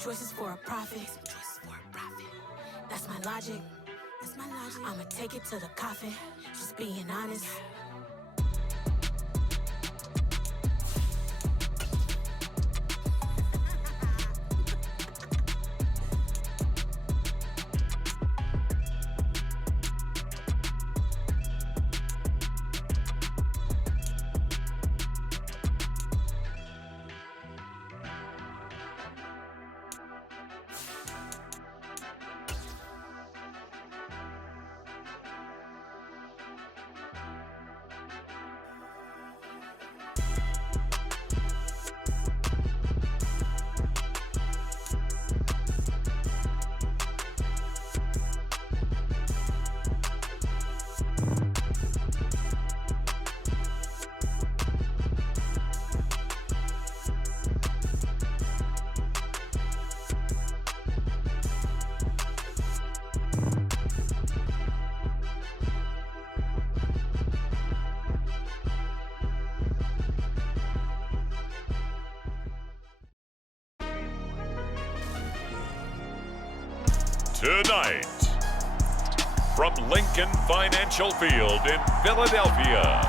choices for a profit. That's my logic. I'ma take it to the coffin. Just being honest. Tonight, from Lincoln Financial Field in Philadelphia,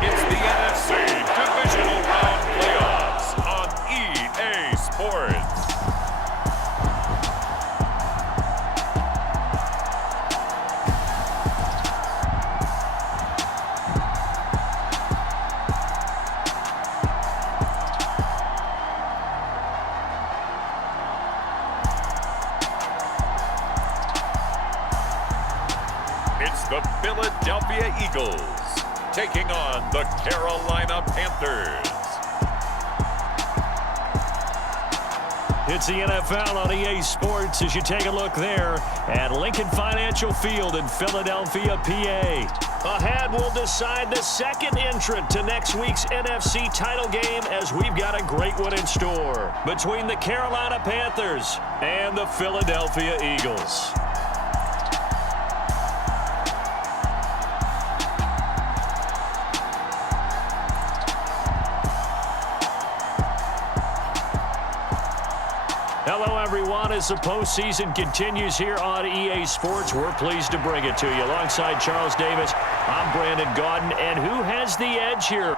it's the NFC Divisional Round Playoffs on EA Sports. It's the Philadelphia Eagles taking on the Carolina Panthers. It's the NFL on EA Sports as you take a look there at Lincoln Financial Field in Philadelphia, PA. Ahead, we'll decide the second entrant to next week's NFC title game as we've got a great one in store between the Carolina Panthers and the Philadelphia Eagles. Hello, everyone. As the postseason continues here on EA Sports, we're pleased to bring it to you. Alongside Charles Davis, I'm Brandon Gaudin. And who has the edge here?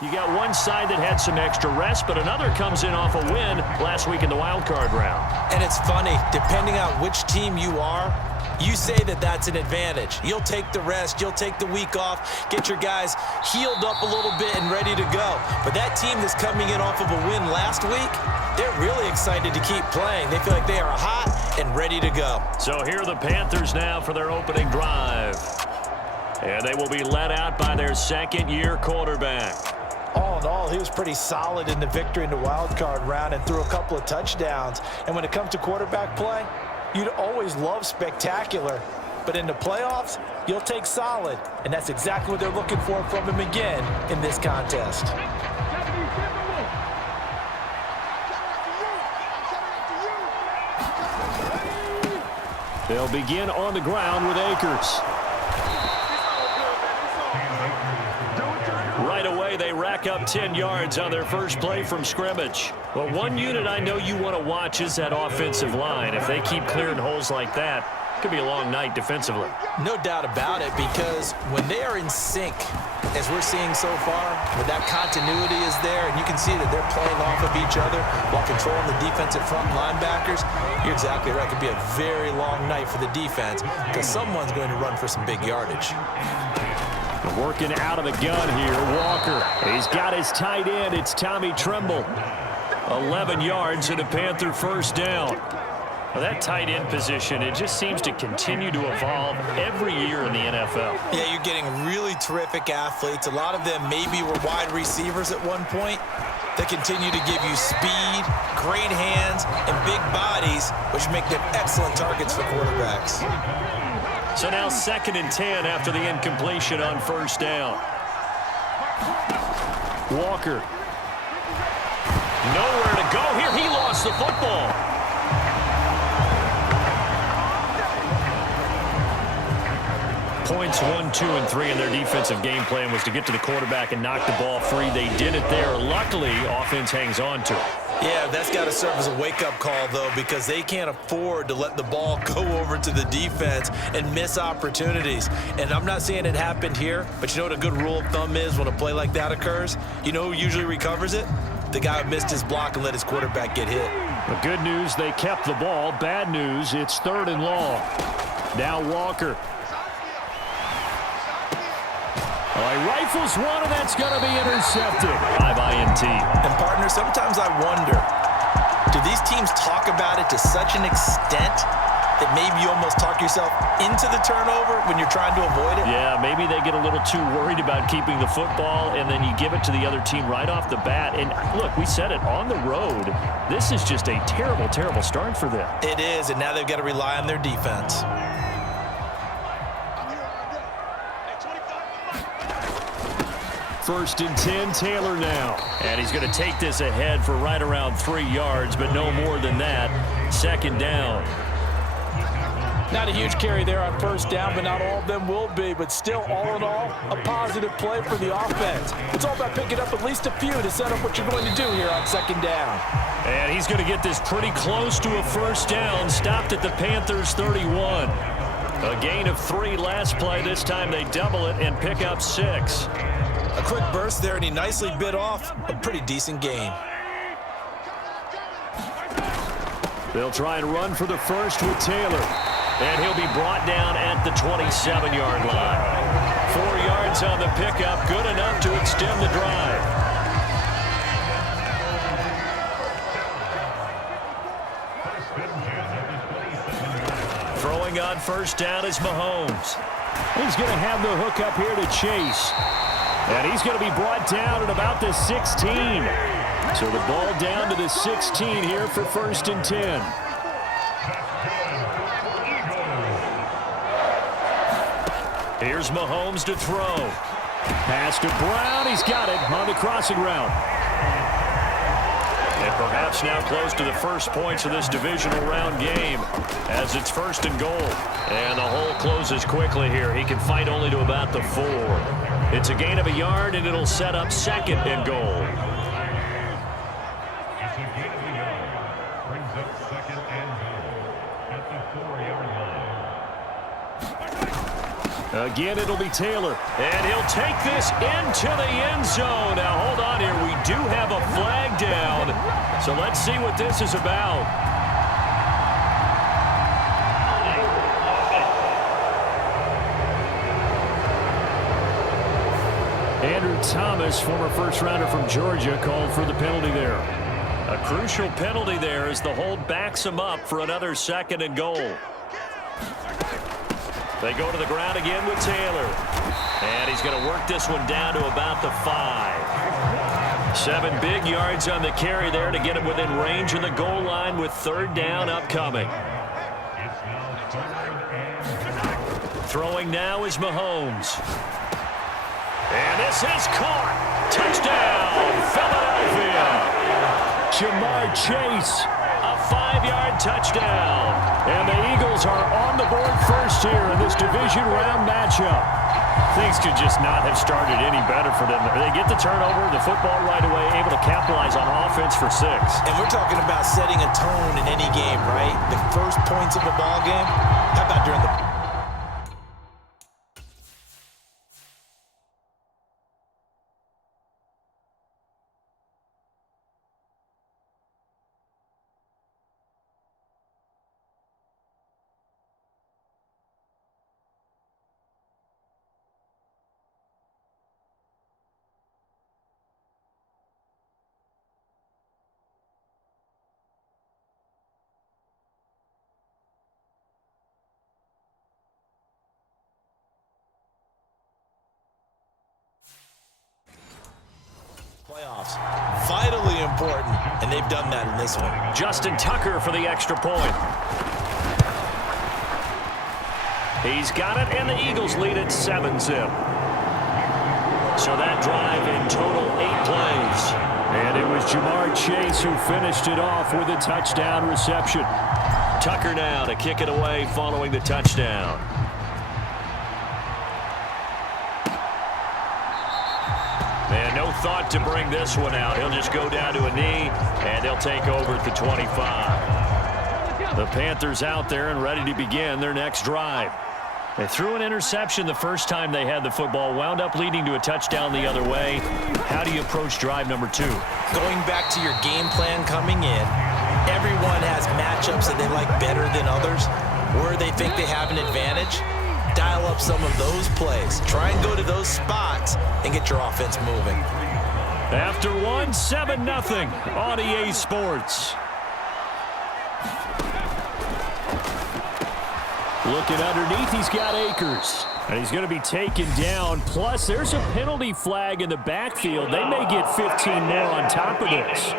You got one side that had some extra rest, but another comes in off a win last week in the wild card round. And it's funny, depending on which team you are, you say that that's an advantage. You'll take the rest, you'll take the week off, get your guys healed up a little bit and ready to go. But that team that's coming in off of a win last week, they're really excited to keep playing. They feel like they are hot and ready to go. So here are the Panthers now for their opening drive. And they will be led out by their second-year quarterback. All in all, he was pretty solid in the victory in the wild card round and threw a couple of touchdowns. And when it comes to quarterback play, you'd always love spectacular. But in the playoffs, you'll take solid. And that's exactly what they're looking for from him again in this contest. They'll begin on the ground with Akers. Right away, they rack up 10 yards on their first play from scrimmage. Well, one unit I know you want to watch is that offensive line. If they keep clearing holes like that, it could be a long night defensively. No doubt about it, because when they are in sync, as we're seeing so far, when that continuity is there, and you can see that they're playing off of each other while controlling the defensive front linebackers, you're exactly right. It could be a very long night for the defense because someone's going to run for some big yardage. Working out of the gun here, Walker. He's got his tight end. It's Tommy Tremble. 11 yards and a Panther first down. Well, that tight end position, it just seems to continue to evolve every year in the NFL. Yeah, you're getting really terrific athletes. A lot of them maybe were wide receivers at one point. They continue to give you speed, great hands, and big bodies, which make them excellent targets for quarterbacks. So now 2nd and 10 after the incompletion on first down. Walker. Nowhere to go here. He lost the football. Points 1, 2, and 3 in their defensive game plan was to get to the quarterback and knock the ball free. They did it there. Luckily, offense hangs on to it. Yeah, that's got to serve as a wake-up call, though, because they can't afford to let the ball go over to the defense and miss opportunities. And I'm not saying it happened here, but you know what a good rule of thumb is when a play like that occurs? You know who usually recovers it? The guy who missed his block and let his quarterback get hit. The good news, they kept the ball. Bad news, it's 3rd and long. Now Walker. He rifles one, and that's going to be intercepted. 5 INT. And, partner, sometimes I wonder, do these teams talk about it to such an extent that maybe you almost talk yourself into the turnover when you're trying to avoid it? Yeah, maybe they get a little too worried about keeping the football, and then you give it to the other team right off the bat. And, look, we said it, on the road, this is just a terrible, terrible start for them. It is, and now they've got to rely on their defense. 1st and 10, Taylor now. And he's going to take this ahead for right around 3 yards, but no more than that. 2nd down. Not a huge carry there on first down, but not all of them will be. But still, all in all, a positive play for the offense. It's all about picking up at least a few to set up what you're going to do here on 2nd down. And he's going to get this pretty close to a first down. Stopped at the Panthers' 31. A gain of 3 last play. This time they double it and pick up 6. A quick burst there, and he nicely bit off a pretty decent gain. They'll try and run for the first with Taylor. And he'll be brought down at the 27-yard line. 4 yards on the pickup, good enough to extend the drive. Throwing on first down is Mahomes. He's going to have the hook up here to Chase. And he's going to be brought down at about the 16. So the ball down to the 16 here for 1st and 10. Here's Mahomes to throw. Pass to Brown. He's got it on the crossing route. And perhaps now close to the first points of this divisional round game as it's 1st and goal. And the hole closes quickly here. He can fight only to about the 4. It's a gain of a yard, and it'll set up 2nd and goal. Brings up 2nd and goal at the 4-yard line. Again, it'll be Taylor. And he'll take this into the end zone. Now, hold on here. We do have a flag down. So let's see what this is about. Andrew Thomas, former first-rounder from Georgia, called for the penalty there. A crucial penalty there as the hold backs him up for another 2nd and goal. They go to the ground again with Taylor. And he's going to work this one down to about the 5. 7 big yards on the carry there to get him within range of the goal line with 3rd down upcoming. Throwing now is Mahomes. And this is caught. Touchdown, Philadelphia. Jamar Chase, a 5-yard touchdown. And the Eagles are on the board first here in this division round matchup. Things could just not have started any better for them. They get the turnover, the football right away, able to capitalize on offense for 6. And we're talking about setting a tone in any game, right? The first points of a ball game. How about during the... playoffs. Vitally important, and they've done that in this one. Justin Tucker for the extra point. He's got it, and the Eagles lead at 7-zip. So that drive in total 8 plays. And it was Jamar Chase who finished it off with a touchdown reception. Tucker now to kick it away following the touchdown. And no thought to bring this one out. He'll just go down to a knee, and they'll take over at the 25. The Panthers out there and ready to begin their next drive. They threw an interception the first time they had the football, wound up leading to a touchdown the other way. How do you approach drive number 2? Going back to your game plan coming in, everyone has matchups that they like better than others, where they think they have an advantage. Dial up some of those plays. Try and go to those spots and get your offense moving. After 1, 7-0 on EA Sports. Looking underneath, he's got Akers. And he's going to be taken down. Plus, there's a penalty flag in the backfield. They may get 15 more on top of this.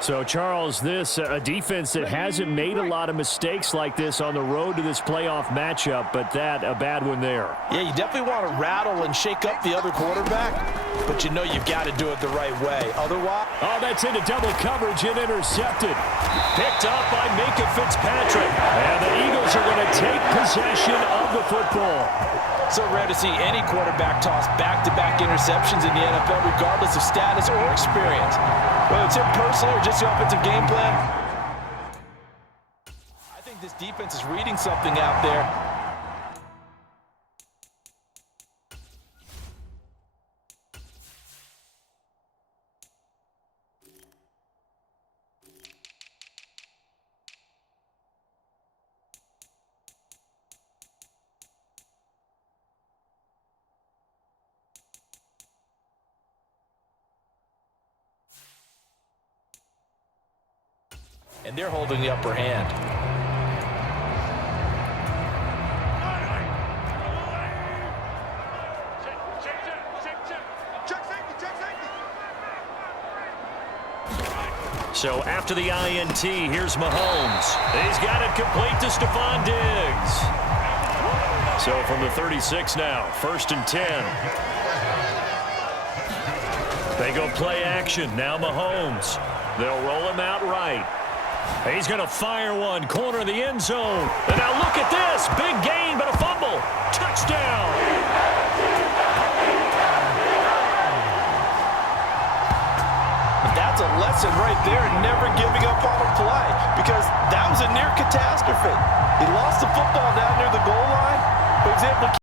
So, Charles, this a defense that hasn't made a lot of mistakes like this on the road to this playoff matchup, but that a bad one there. Yeah, you definitely want to rattle and shake up the other quarterback, but you know you've got to do it the right way. Otherwise... Oh, that's into double coverage and intercepted. Picked up by Minka Fitzpatrick. And the Eagles are going to take possession of the football. So rare to see any quarterback toss back-to-back interceptions in the NFL, regardless of status or experience. Whether it's him personally or just the offensive game plan, I think this defense is reading something out there. And they're holding the upper hand. So after the INT, here's Mahomes. He's got it complete to Stephon Diggs. So from the 36 now, 1st and 10. They go play action. Now Mahomes. They'll roll him out right. He's going to fire one, corner of the end zone. And now look at this. Big gain, but a fumble. Touchdown. That's a lesson right there, never giving up on a play, because that That was a near catastrophe. He lost the football down near the goal line, but he was able to